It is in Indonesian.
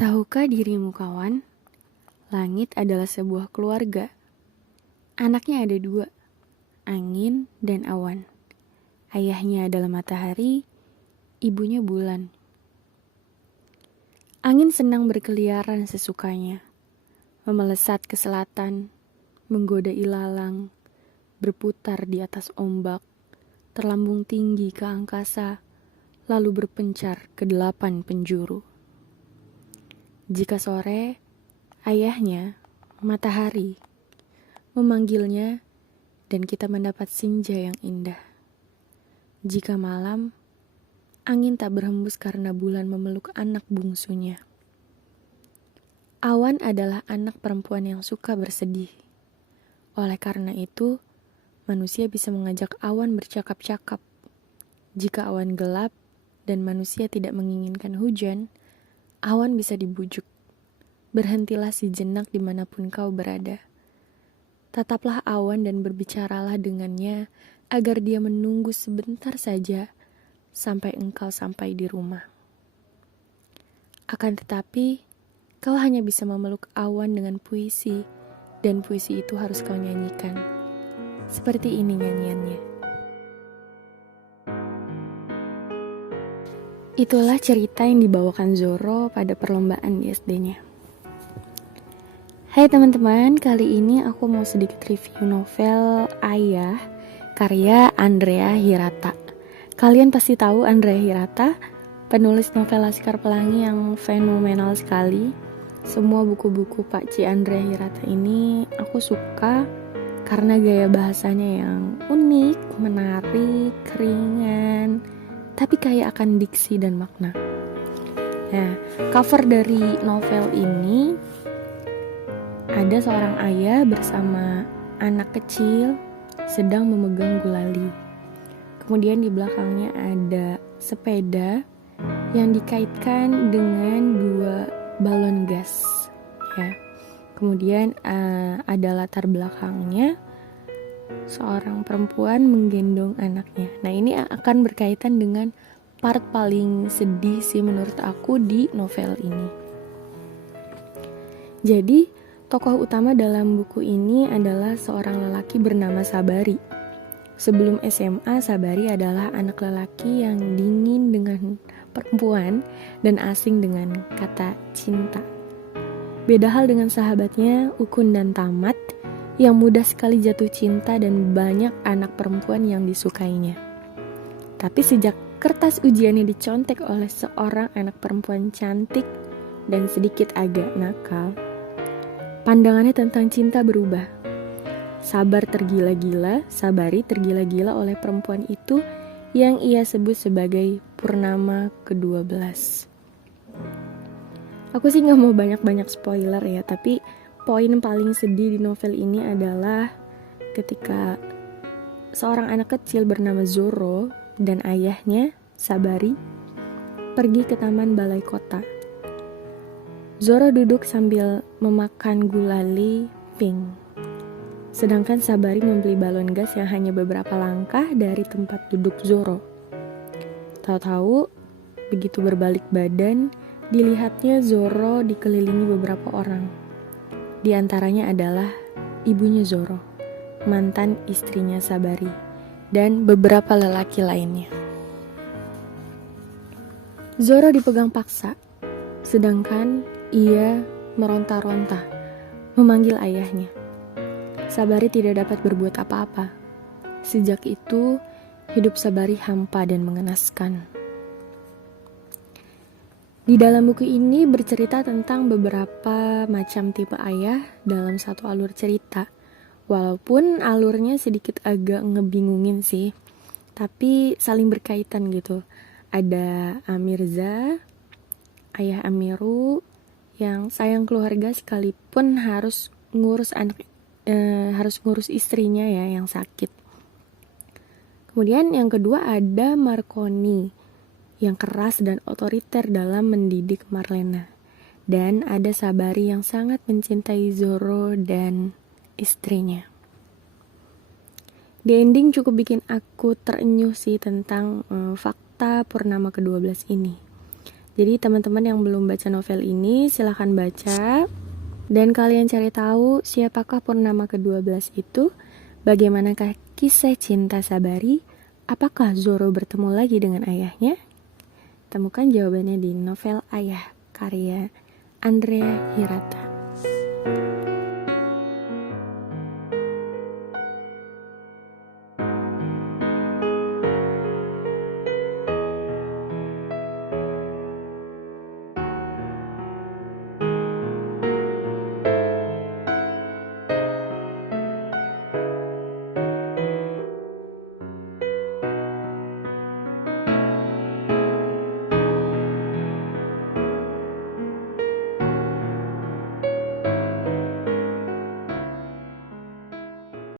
Tahukah dirimu kawan, langit adalah sebuah keluarga. Anaknya ada dua, angin dan awan. Ayahnya adalah matahari, ibunya bulan. Angin senang berkeliaran sesukanya, memelesat ke selatan, menggoda ilalang, berputar di atas ombak, terlambung tinggi ke angkasa, lalu berpencar ke 8 penjuru. Jika sore, ayahnya, matahari, memanggilnya dan kita mendapat senja yang indah. Jika malam, angin tak berhembus karena bulan memeluk anak bungsunya. Awan adalah anak perempuan yang suka bersedih. Oleh karena itu, manusia bisa mengajak awan bercakap-cakap. Jika awan gelap dan manusia tidak menginginkan hujan, awan bisa dibujuk. Berhentilah sejenak dimanapun kau berada. Tataplah awan dan berbicaralah dengannya agar dia menunggu sebentar saja sampai engkau sampai di rumah. Akan tetapi, kau hanya bisa memeluk awan dengan puisi, dan puisi itu harus kau nyanyikan. Seperti ini nyanyiannya. Itulah cerita yang dibawakan Zoro pada perlombaan di SD-nya. Hai teman-teman, kali ini aku mau sedikit review novel Ayah karya Andrea Hirata. Kalian pasti tahu Andrea Hirata, penulis novel Laskar Pelangi yang fenomenal sekali. Semua buku-buku Pak Ci Andrea Hirata ini aku suka karena gaya bahasanya yang unik, menarik, ringan, tapi kaya akan diksi dan makna. Nah, cover dari novel ini ada seorang ayah bersama anak kecil sedang memegang gulali. Kemudian di belakangnya ada sepeda yang dikaitkan dengan 2 balon gas. Ya. Kemudian ada latar belakangnya seorang perempuan menggendong anaknya. Nah, ini akan berkaitan dengan part paling sedih sih menurut aku di novel ini. Jadi, tokoh utama dalam buku ini adalah seorang lelaki bernama Sabari. Sebelum SMA, Sabari adalah anak lelaki yang dingin dengan perempuan dan asing dengan kata cinta. Beda hal dengan sahabatnya, Ukun dan Tamat, yang mudah sekali jatuh cinta dan banyak anak perempuan yang disukainya. Tapi sejak kertas ujiannya dicontek oleh seorang anak perempuan cantik dan sedikit agak nakal, pandangannya tentang cinta berubah. Sabari tergila-gila oleh perempuan itu yang ia sebut sebagai Purnama ke-12. Aku sih gak mau banyak-banyak spoiler ya, tapi poin paling sedih di novel ini adalah ketika seorang anak kecil bernama Zoro dan ayahnya, Sabari, pergi ke taman balai kota. Zoro duduk sambil memakan gulali pink, sedangkan Sabari membeli balon gas yang hanya beberapa langkah dari tempat duduk Zoro. Tahu-tahu, begitu berbalik badan, dilihatnya Zoro dikelilingi beberapa orang. Di antaranya adalah ibunya Zoro, mantan istrinya Sabari, dan beberapa lelaki lainnya. Zoro dipegang paksa, sedangkan ia meronta-ronta, memanggil ayahnya. Sabari tidak dapat berbuat apa-apa. Sejak itu, hidup Sabari hampa dan mengenaskan. Di dalam buku ini bercerita tentang beberapa macam tipe ayah dalam satu alur cerita. Walaupun alurnya sedikit agak ngebingungin sih, tapi saling berkaitan gitu. Ada Amirza, ayah Amiru, yang sayang keluarga sekalipun harus ngurus istrinya ya yang sakit. Kemudian yang kedua ada Marconi, yang keras dan otoriter dalam mendidik Marlena. Dan ada Sabari yang sangat mencintai Zoro dan istrinya. Di ending cukup bikin aku terenyuh sih tentang fakta Purnama ke-12 ini. Jadi teman-teman yang belum baca novel ini silahkan baca. Dan kalian cari tahu siapakah Purnama ke-12 itu, bagaimanakah kisah cinta Sabari, apakah Zoro bertemu lagi dengan ayahnya? Temukan jawabannya di novel Ayah karya Andrea Hirata.